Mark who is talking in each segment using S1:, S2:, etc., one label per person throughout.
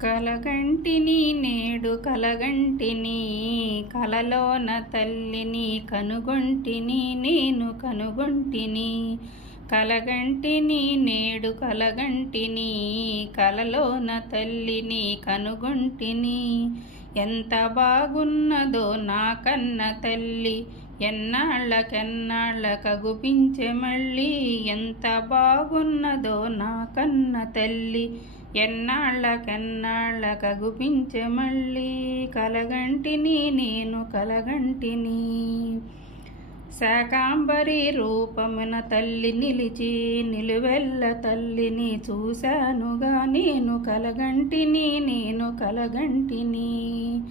S1: కలగంటిని నేడు కలగంటిని కలలోన తల్లిని కనుగొంటిని నేను కనుగొంటిని. కలగంటిని నేడు కలగంటిని కలలోన తల్లిని కనుగొంటిని. ఎంత బాగున్నదో నా కన్న తల్లి ఎన్నాళ్ళకెన్నాళ్ళ కగుపించె మళ్ళీ. ఎంత బాగున్నదో నా కన్న తల్లి ఎన్నాళ్ళకెన్నాళ్ళ కగుపించే మళ్ళీ కలగంటిని నేను కలగంటిని. శాకాంబరి రూపమున తల్లి నిలిచి నిలువెల్ల తల్లిని చూశానుగా నేను కలగంటిని నేను కలగంటిని.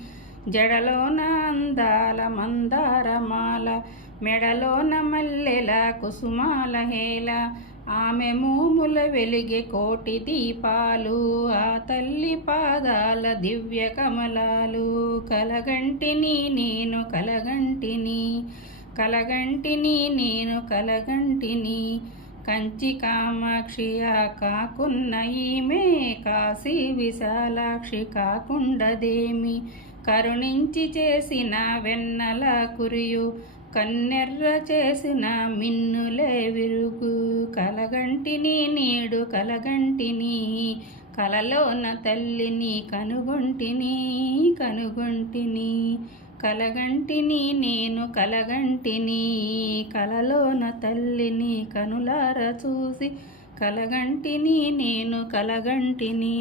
S1: జడలోన అందాల మందారమాల మెడలోన మల్లెల కుసుమాల హేల ఆమె మూముల వెలిగే కోటి దీపాలు ఆ తల్లి పాదాల దివ్య కమలాలు. కలగంటిని నేను కలగంటిని కలగంటిని నేను కలగంటిని. కంచి కామాక్షి కాకున్న ఈమె కాశీ విశాలాక్షి కాకుండదేమి. కరుణించి చేసిన వెన్నల కురియు కన్నెర్ర చేసిన మిన్నులే విరుగు కలగంటిని నీడు కలగంటిని కలలోన తల్లిని కనుగొంటిని కనుగొంటిని కలగంటిని నేను కలగంటిని కలలోన తల్లిని కనులార చూసి కలగంటిని నేను కలగంటిని